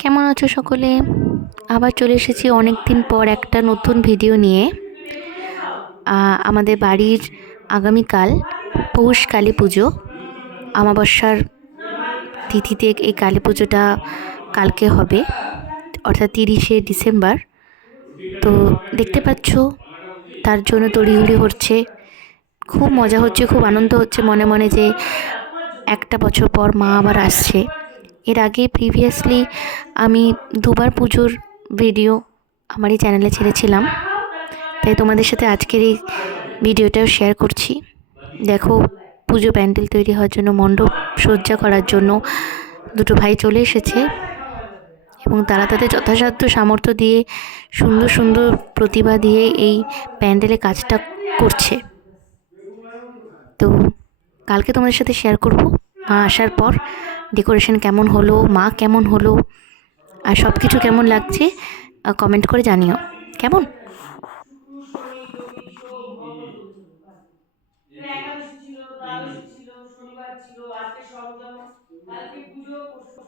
কেমন আছো সকলে? আবার চলে এসেছি অনেক দিন পর একটা নতুন ভিডিও নিয়ে। আমাদের বাড়ির আগামীকাল পৌষ কালী পুজো, অমাবস্যার তিথিতে এই কালী পুজোটা কালকে হবে, অর্থাৎ 30শে ডিসেম্বর। তো দেখতে পাচ্ছ, তার জন্য তড়িঘড়ি হচ্ছে। খুব মজা হচ্ছে, খুব আনন্দ হচ্ছে মনে মনে যে একটা বছর পর মা আবার আসছে। এর আগে প্রিভিয়াসলি আমি দুবার পুজোর ভিডিও আমার এই চ্যানেলে ছেড়েছিলাম, তাই তোমাদের সাথে আজকের এই ভিডিওটাও শেয়ার করছি। দেখো, পুজো প্যান্ডেল তৈরি হওয়ার জন্য, মণ্ডপ সজ্জা করার জন্য দুটো ভাই চলে এসেছে এবং তারা তাদের যথাসাধ্য সামর্থ্য দিয়ে সুন্দর সুন্দর প্রতিভা দিয়ে এই প্যান্ডেলে কাজটা করছে। তো কালকে তোমাদের সাথে শেয়ার করব মা আসার পর ডেকোরেশন কেমন হলো, মা কেমন হলো, আর সব কিছু কেমন লাগছে কমেন্ট করে জানিও। কেমন? শুক্র শনি রবি সোম মঙ্গল, একাদশী ছিল, দ্বাদশী ছিল, শনিবার ছিল, আজকে সংযম, কালকে পুজো, পরশু